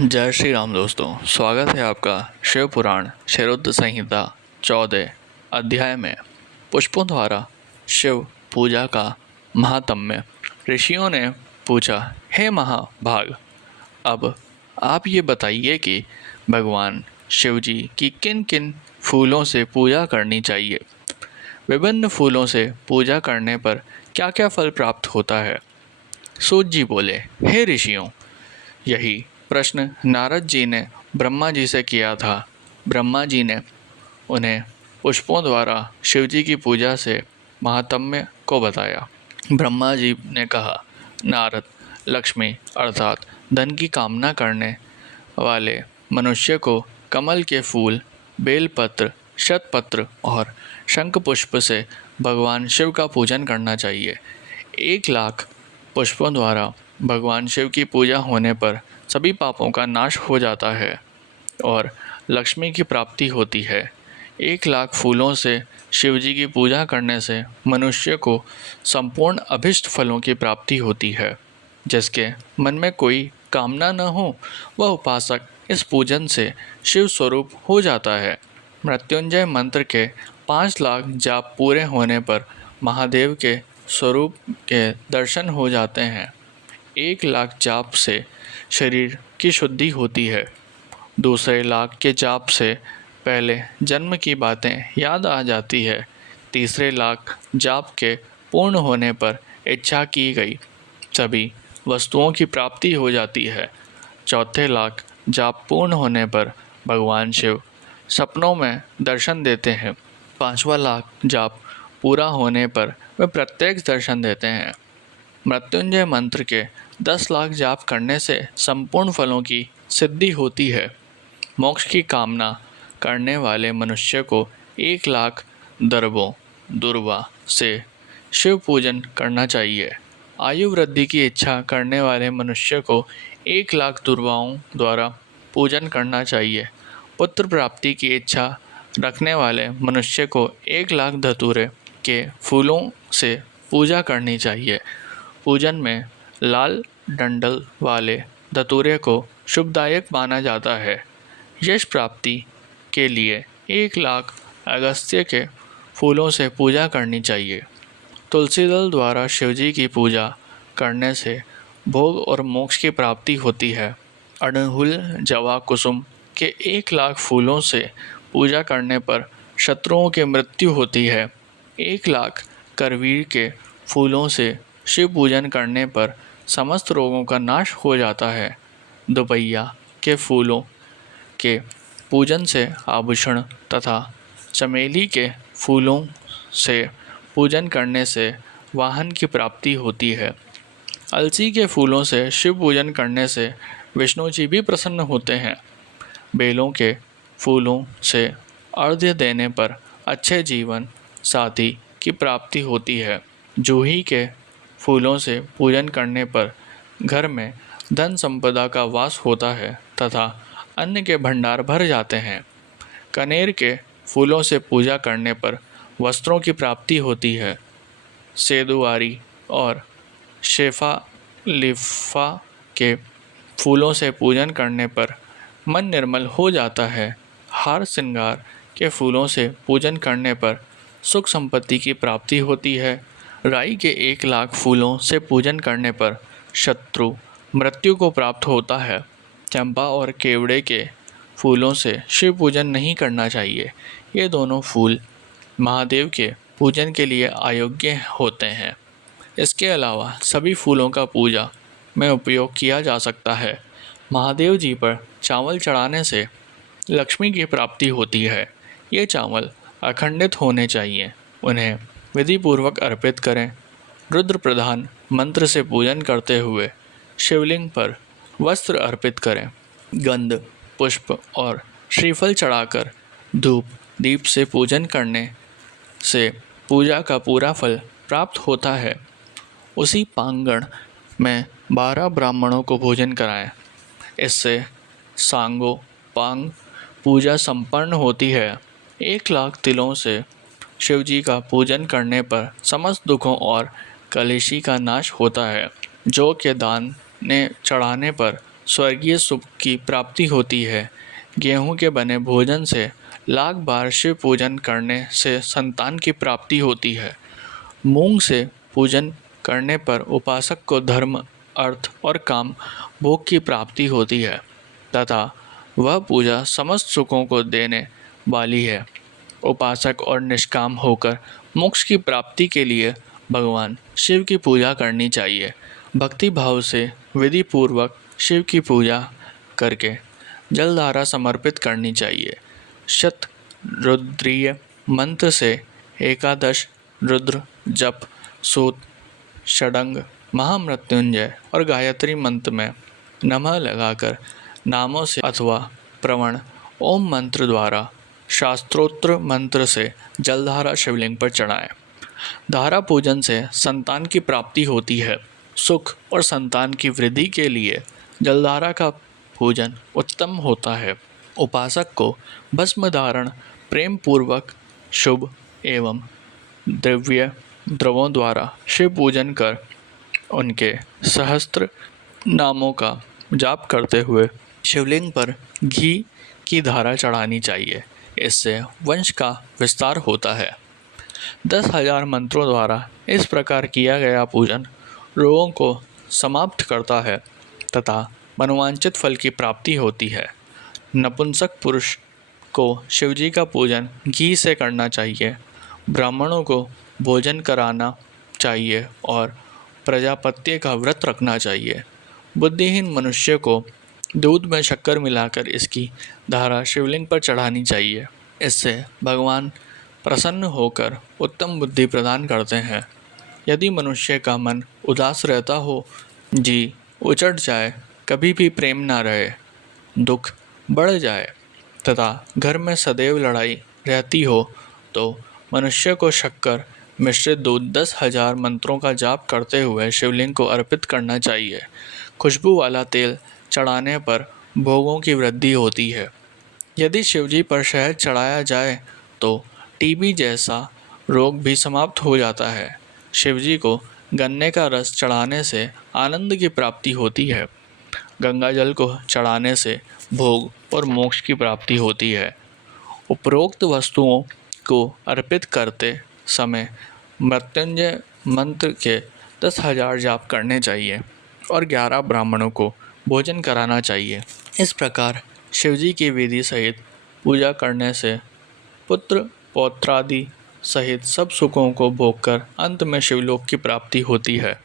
जय श्री राम दोस्तों, स्वागत है आपका शिव पुराण क्षीरोद संहिता 14 अध्याय में पुष्पों द्वारा शिव पूजा का महात्म्य। ऋषियों ने पूछा, हे महाभाग, अब आप ये बताइए कि भगवान शिव जी की किन किन फूलों से पूजा करनी चाहिए। विभिन्न फूलों से पूजा करने पर क्या क्या फल प्राप्त होता है। सूत जी बोले, हे ऋषियों, यही प्रश्न नारद जी ने ब्रह्मा जी से किया था। ब्रह्मा जी ने उन्हें पुष्पों द्वारा शिवजी की पूजा से महात्म्य को बताया। ब्रह्मा जी ने कहा, नारद, लक्ष्मी अर्थात धन की कामना करने वाले मनुष्य को कमल के फूल, बेलपत्र, शतपत्र और शंख पुष्प से भगवान शिव का पूजन करना चाहिए। 1,00,000 पुष्पों द्वारा भगवान शिव की पूजा होने पर सभी पापों का नाश हो जाता है और लक्ष्मी की प्राप्ति होती है। 1,00,000 फूलों से शिवजी की पूजा करने से मनुष्य को संपूर्ण अभिष्ट फलों की प्राप्ति होती है। जिसके मन में कोई कामना न हो, वह उपासक इस पूजन से शिव स्वरूप हो जाता है। मृत्युंजय मंत्र के 5,00,000 जाप पूरे होने पर महादेव के स्वरूप के दर्शन हो जाते हैं। 1,00,000 जाप से शरीर की शुद्धि होती है। दूसरे लाख के जाप से पहले जन्म की बातें याद आ जाती है। तीसरे लाख जाप के पूर्ण होने पर इच्छा की गई सभी वस्तुओं की प्राप्ति हो जाती है। चौथे लाख जाप पूर्ण होने पर भगवान शिव सपनों में दर्शन देते हैं। 5वां लाख जाप पूरा होने पर वे प्रत्यक्ष दर्शन देते हैं। मृत्युंजय मंत्र के 10,00,000 जाप करने से संपूर्ण फलों की सिद्धि होती है। मोक्ष की कामना करने वाले मनुष्य को 1,00,000 दर्भों दुर्वा से शिव पूजन करना चाहिए। आयु वृद्धि की इच्छा करने वाले मनुष्य को 1,00,000 दुर्वाओं द्वारा पूजन करना चाहिए। पुत्र प्राप्ति की इच्छा रखने वाले मनुष्य को 1,00,000 धतूरे के फूलों से पूजा करनी चाहिए। पूजन में लाल डंडल वाले धतूरे को शुभदायक माना जाता है। यश प्राप्ति के लिए 1,00,000 अगस्त्य के फूलों से पूजा करनी चाहिए। तुलसी दल द्वारा शिवजी की पूजा करने से भोग और मोक्ष की प्राप्ति होती है। अड़हुल, जवा, कुसुम के 1,00,000 फूलों से पूजा करने पर शत्रुओं की मृत्यु होती है। 1,00,000 करवीर के फूलों से शिव पूजन करने पर समस्त रोगों का नाश हो जाता है। दुपहिया के फूलों के पूजन से आभूषण तथा चमेली के फूलों से पूजन करने से वाहन की प्राप्ति होती है। अलसी के फूलों से शिव पूजन करने से विष्णु जी भी प्रसन्न होते हैं। बेलों के फूलों से अर्घ्य देने पर अच्छे जीवन साथी की प्राप्ति होती है। जूही के फूलों से पूजन करने पर घर में धन संपदा का वास होता है तथा अन्न के भंडार भर जाते हैं। कनेर के फूलों से पूजा करने पर वस्त्रों की प्राप्ति होती है। सेदुआरी और शेफा लिफा के फूलों से पूजन करने पर मन निर्मल हो जाता है। हार श्रृंगार के फूलों से पूजन करने पर सुख संपत्ति की प्राप्ति होती है। राई के 1,00,000 फूलों से पूजन करने पर शत्रु मृत्यु को प्राप्त होता है। चंपा और केवड़े के फूलों से शिव पूजन नहीं करना चाहिए। ये दोनों फूल महादेव के पूजन के लिए अयोग्य होते हैं। इसके अलावा सभी फूलों का पूजा में उपयोग किया जा सकता है। महादेव जी पर चावल चढ़ाने से लक्ष्मी की प्राप्ति होती है। ये चावल अखंडित होने चाहिए। उन्हें विधि पूर्वक अर्पित करें। रुद्र प्रधान मंत्र से पूजन करते हुए शिवलिंग पर वस्त्र अर्पित करें। गंध, पुष्प और श्रीफल चढ़ाकर धूप दीप से पूजन करने से पूजा का पूरा फल प्राप्त होता है। उसी प्रांगण में 12 ब्राह्मणों को भोजन कराएं। इससे सांगो पांग पूजा संपन्न होती है। 1,00,000 तिलों से शिवजी का पूजन करने पर समस्त दुखों और कलेशी का नाश होता है। जौ के दाने चढ़ाने पर स्वर्गीय सुख की प्राप्ति होती है। गेहूं के बने भोजन से लाख बार शिव पूजन करने से संतान की प्राप्ति होती है। मूंग से पूजन करने पर उपासक को धर्म, अर्थ और काम भोग की प्राप्ति होती है तथा वह पूजा समस्त सुखों को देने वाली है। उपासक और निष्काम होकर मोक्ष की प्राप्ति के लिए भगवान शिव की पूजा करनी चाहिए। भक्ति भाव से विधि पूर्वक शिव की पूजा करके जलधारा समर्पित करनी चाहिए। शत रुद्रीय मंत्र से एकादश रुद्र जप, सूत, षडंग, महामृत्युंजय और गायत्री मंत्र में नमः लगाकर नामों से अथवा प्रवण ओम मंत्र द्वारा शास्त्रोक्त मंत्र से जलधारा शिवलिंग पर चढ़ाएं। धारा पूजन से संतान की प्राप्ति होती है। सुख और संतान की वृद्धि के लिए जलधारा का पूजन उत्तम होता है। उपासक को भस्म धारण प्रेम पूर्वक शुभ एवं द्रवों द्वारा शिव पूजन कर उनके सहस्त्र नामों का जाप करते हुए शिवलिंग पर घी की धारा चढ़ानी चाहिए। इससे वंश का विस्तार होता है। 10,000 मंत्रों द्वारा इस प्रकार किया गया पूजन रोगों को समाप्त करता है तथा मनोवांछित फल की प्राप्ति होती है। नपुंसक पुरुष को शिवजी का पूजन घी से करना चाहिए। ब्राह्मणों को भोजन कराना चाहिए और प्रजापत्य का व्रत रखना चाहिए। बुद्धिहीन मनुष्य को दूध में शक्कर मिलाकर इसकी धारा शिवलिंग पर चढ़ानी चाहिए। इससे भगवान प्रसन्न होकर उत्तम बुद्धि प्रदान करते हैं। यदि मनुष्य का मन उदास रहता हो, जी उचट जाए, कभी भी प्रेम ना रहे, दुख बढ़ जाए तथा घर में सदैव लड़ाई रहती हो तो मनुष्य को शक्कर मिश्रित दूध 10,000 मंत्रों का जाप करते हुए शिवलिंग को अर्पित करना चाहिए। खुशबू वाला तेल चढ़ाने पर भोगों की वृद्धि होती है। यदि शिवजी पर शहद चढ़ाया जाए तो टीबी जैसा रोग भी समाप्त हो जाता है। शिवजी को गन्ने का रस चढ़ाने से आनंद की प्राप्ति होती है। गंगा जल को चढ़ाने से भोग और मोक्ष की प्राप्ति होती है। उपरोक्त वस्तुओं को अर्पित करते समय मृत्युंजय मंत्र के 10,000 जाप करने चाहिए और 11 ब्राह्मणों को भोजन कराना चाहिए। इस प्रकार शिवजी की विधि सहित पूजा करने से पुत्र पौत्रादि सहित सब सुखों को भोगकर अंत में शिवलोक की प्राप्ति होती है।